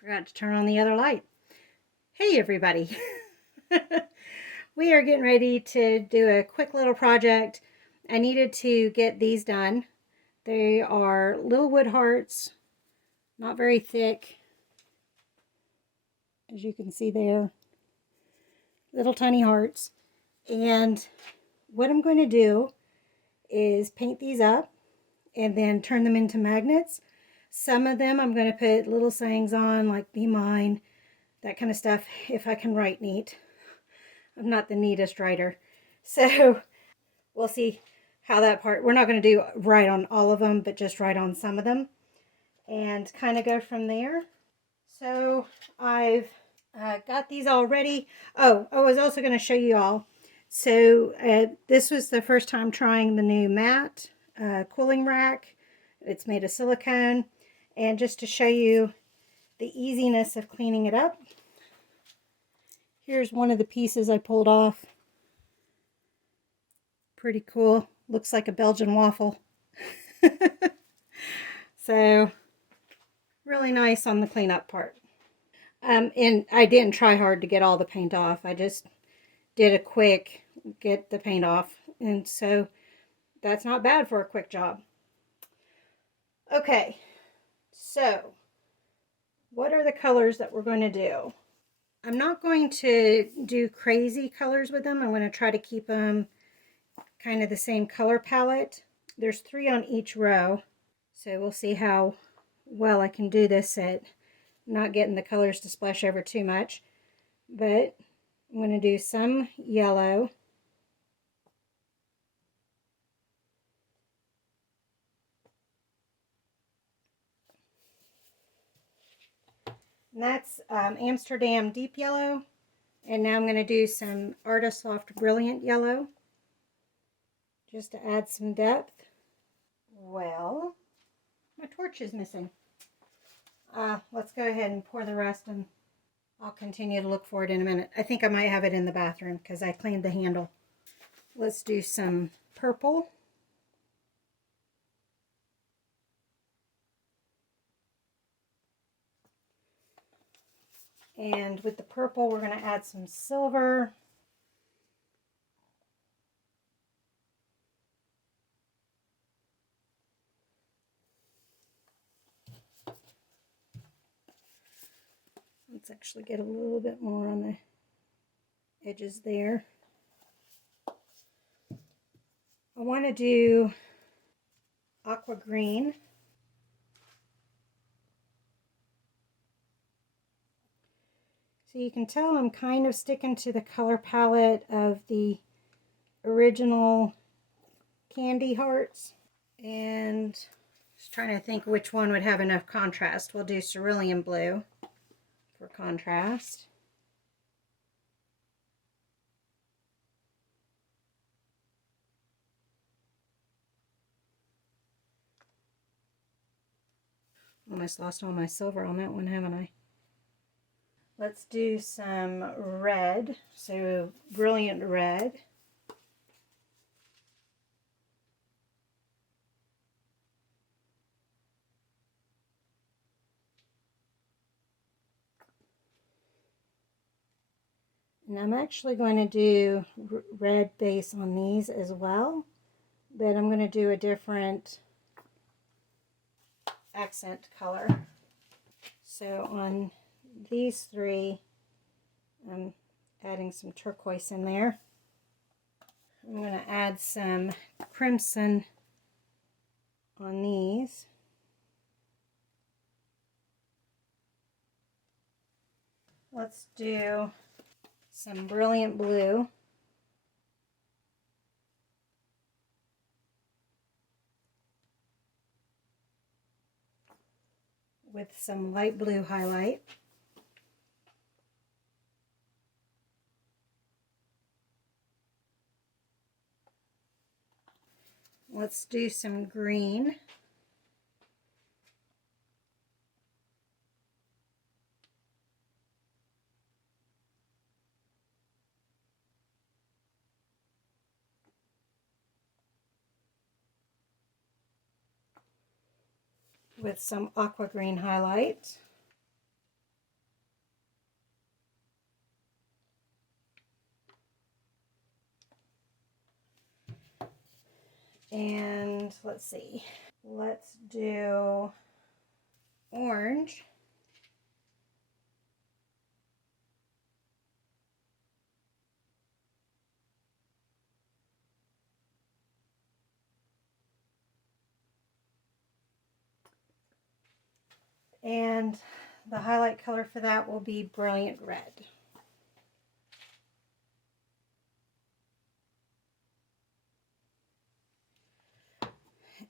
Forgot to turn on the other light. Hey everybody. We are getting ready to do a quick little project. I needed to get these done. They are little wood hearts, not very thick, as you can see there. Little tiny hearts. And what I'm going to do is paint these up and then turn them into magnets. Some of them I'm going to put little sayings on, like "Be Mine," that kind of stuff, if I can write neat. I'm not the neatest writer. So we'll see how that part, we're not going to do right on all of them, but just right on some of them and kind of go from there. So I've got these all ready. Oh, I was also going to show you all. So this was the first time trying the new mat cooling rack. It's made of silicone. And just to show you the easiness of cleaning it up, here's one of the pieces I pulled off. Pretty cool. Looks like a Belgian waffle. So really nice on the cleanup part. And I didn't try hard to get all the paint off. I just did a quick get the paint off. And so that's not bad for a quick job. Okay, so what are the colors that we're going to do? I'm not going to do crazy colors with them. I'm going to try to keep them kind of the same color palette. There's 3 on each row. So we'll see how well I can do this at not getting the colors to splash over too much. But I'm going to do some yellow. And that's Amsterdam Deep Yellow. And now I'm going to do some Artist Loft Brilliant Yellow, just to add some depth. Well, my torch is missing. Let's go ahead and pour the rest, and I'll continue to look for it in a minute. I think I might have it in the bathroom because I cleaned the handle. Let's do some purple. And with the purple, we're going to add some silver. Let's actually get a little bit more on the edges there. I want to do aqua green. So you can tell I'm kind of sticking to the color palette of the original candy hearts. And just trying to think which one would have enough contrast. We'll do cerulean blue for contrast. Almost lost all my silver on that one, haven't I? Let's do some red. So brilliant red. And I'm actually going to do red base on these as well, but I'm going to do a different accent color. So on these 3, I'm adding some turquoise in there. I'm going to add some crimson on these. Let's do some brilliant blue. With some light blue highlight. Let's do some green. With some aqua green highlight. And let's see. Let's do orange. And the highlight color for that will be brilliant red.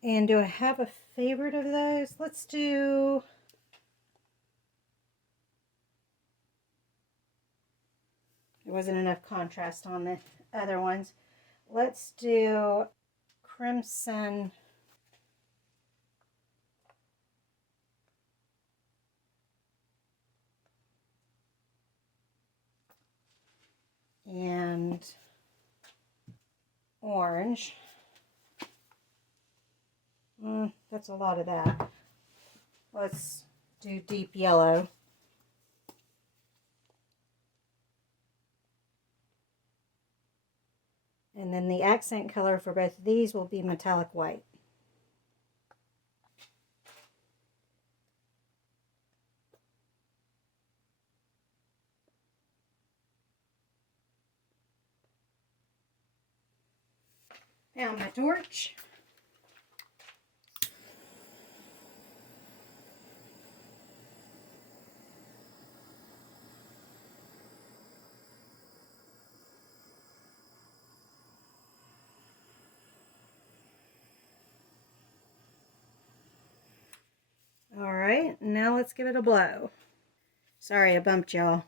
And do I have a favorite of those? Let's do... There wasn't enough contrast on the other ones. Let's do crimson. And orange. That's a lot of that. Let's do deep yellow. And then the accent color for both of these will be metallic white. Found my torch. All right, now let's give it a blow. Sorry, I bumped y'all.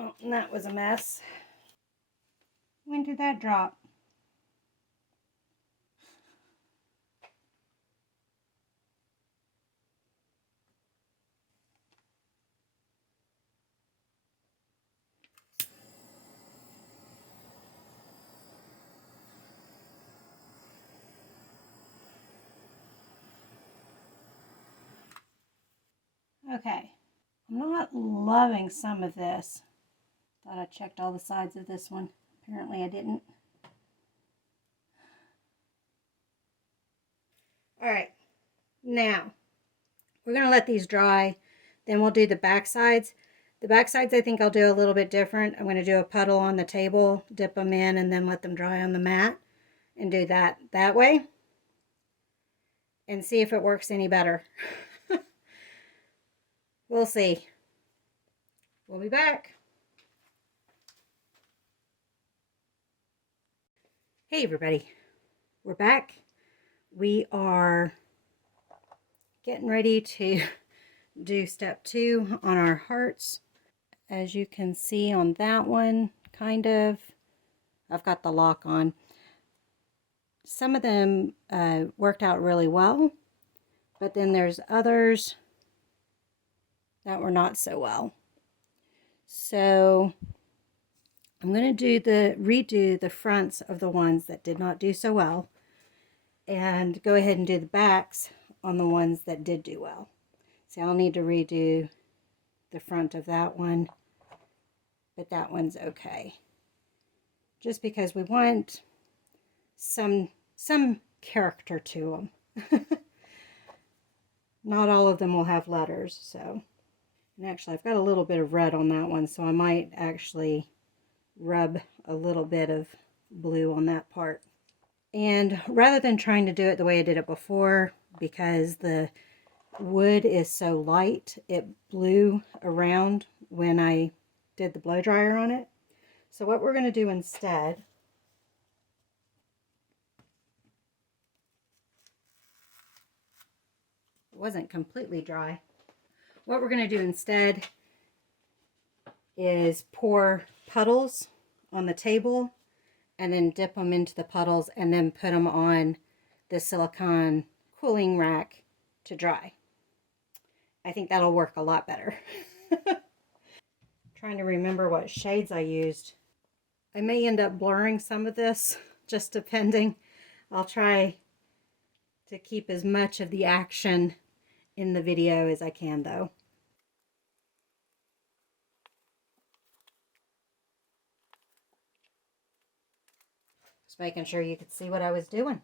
Oh, that was a mess. When did that drop? Okay, I'm not loving some of this. Thought I checked all the sides of this one. Apparently I didn't. All right, now we're gonna let these dry. Then we'll do the back sides. The back sides I think I'll do a little bit different. I'm gonna do a puddle on the table, dip them in, and then let them dry on the mat, and do that way, and see if it works any better. We'll see. We'll be back. Hey everybody, we're back. We are getting ready to do step 2 on our hearts. As you can see on that one, I've got the lock on. Some of them worked out really well, but then there's others that were not so well. So I'm going to redo the fronts of the ones that did not do so well, and go ahead and do the backs on the ones that did do well. So I'll need to redo the front of that one, but that one's okay. Just because we want some character to them. Not all of them will have letters, so. And actually, I've got a little bit of red on that one, so I might actually rub a little bit of blue on that part. And rather than trying to do it the way I did it before, because the wood is so light, it blew around when I did the blow dryer on it. So what we're going to do instead, it wasn't completely dry. What we're going to do instead is pour puddles on the table and then dip them into the puddles and then put them on the silicone cooling rack to dry. I think that'll work a lot better. Trying to remember what shades I used. I may end up blurring some of this, just depending. I'll try to keep as much of the action in the video as I can, though. Just making sure you could see what I was doing.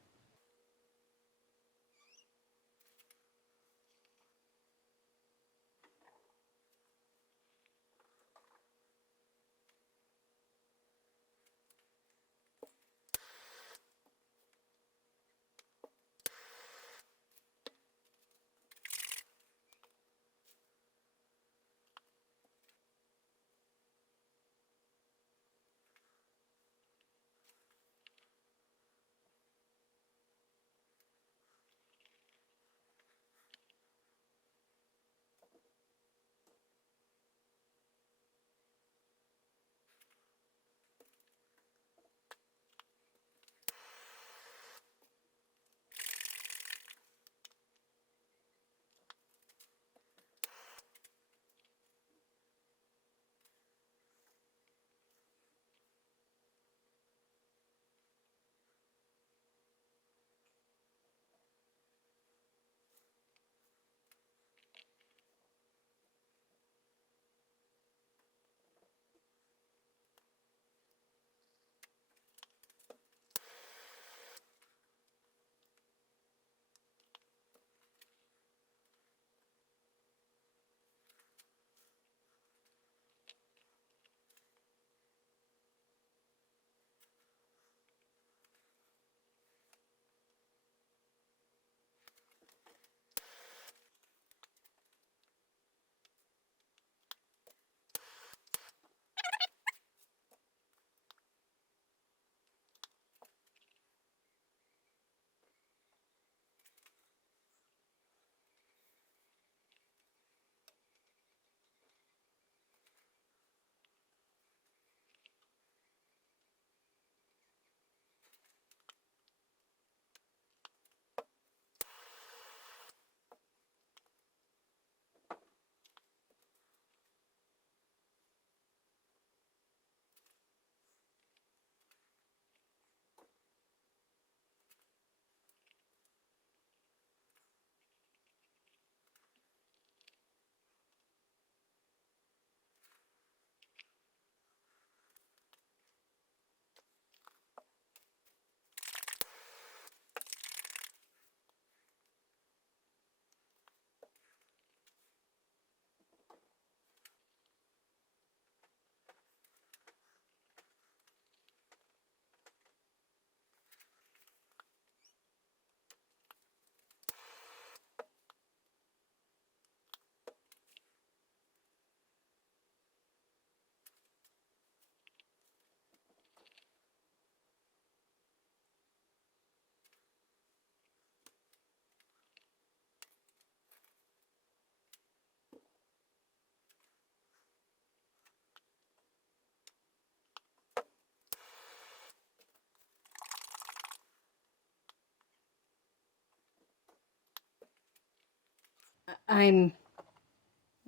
I'm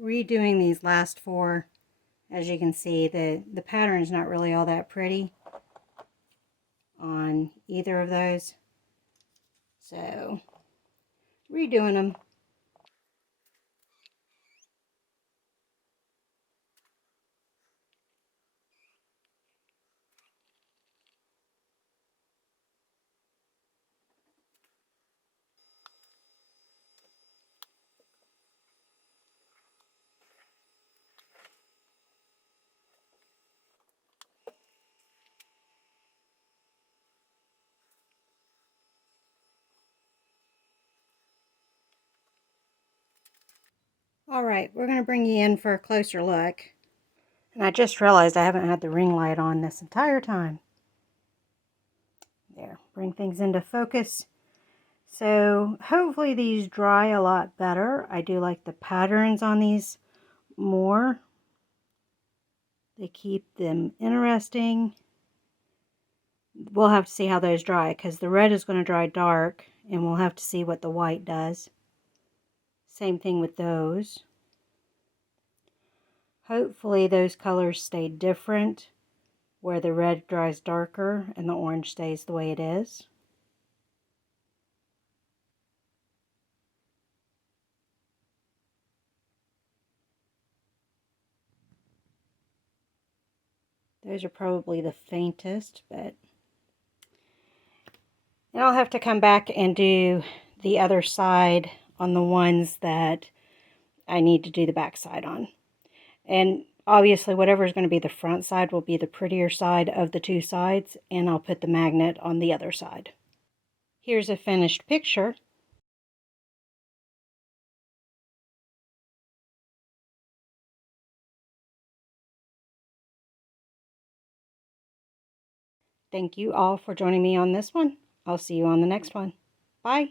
redoing these last four. As you can see, the pattern's not really all that pretty on either of those. So, redoing them. Alright, we're going to bring you in for a closer look. And I just realized I haven't had the ring light on this entire time. There, bring things into focus. So hopefully these dry a lot better. I do like the patterns on these more. They keep them interesting. We'll have to see how those dry because the red is going to dry dark and we'll have to see what the white does. Same thing with those. Hopefully those colors stay different where the red dries darker and the orange stays the way it is. Those are probably the faintest, but and I'll have to come back and do the other side on the ones that I need to do the back side on. And obviously whatever is going to be the front side will be the prettier side of the two sides, and I'll put the magnet on the other side. Here's a finished picture. Thank you all for joining me on this one. I'll see you on the next one. Bye.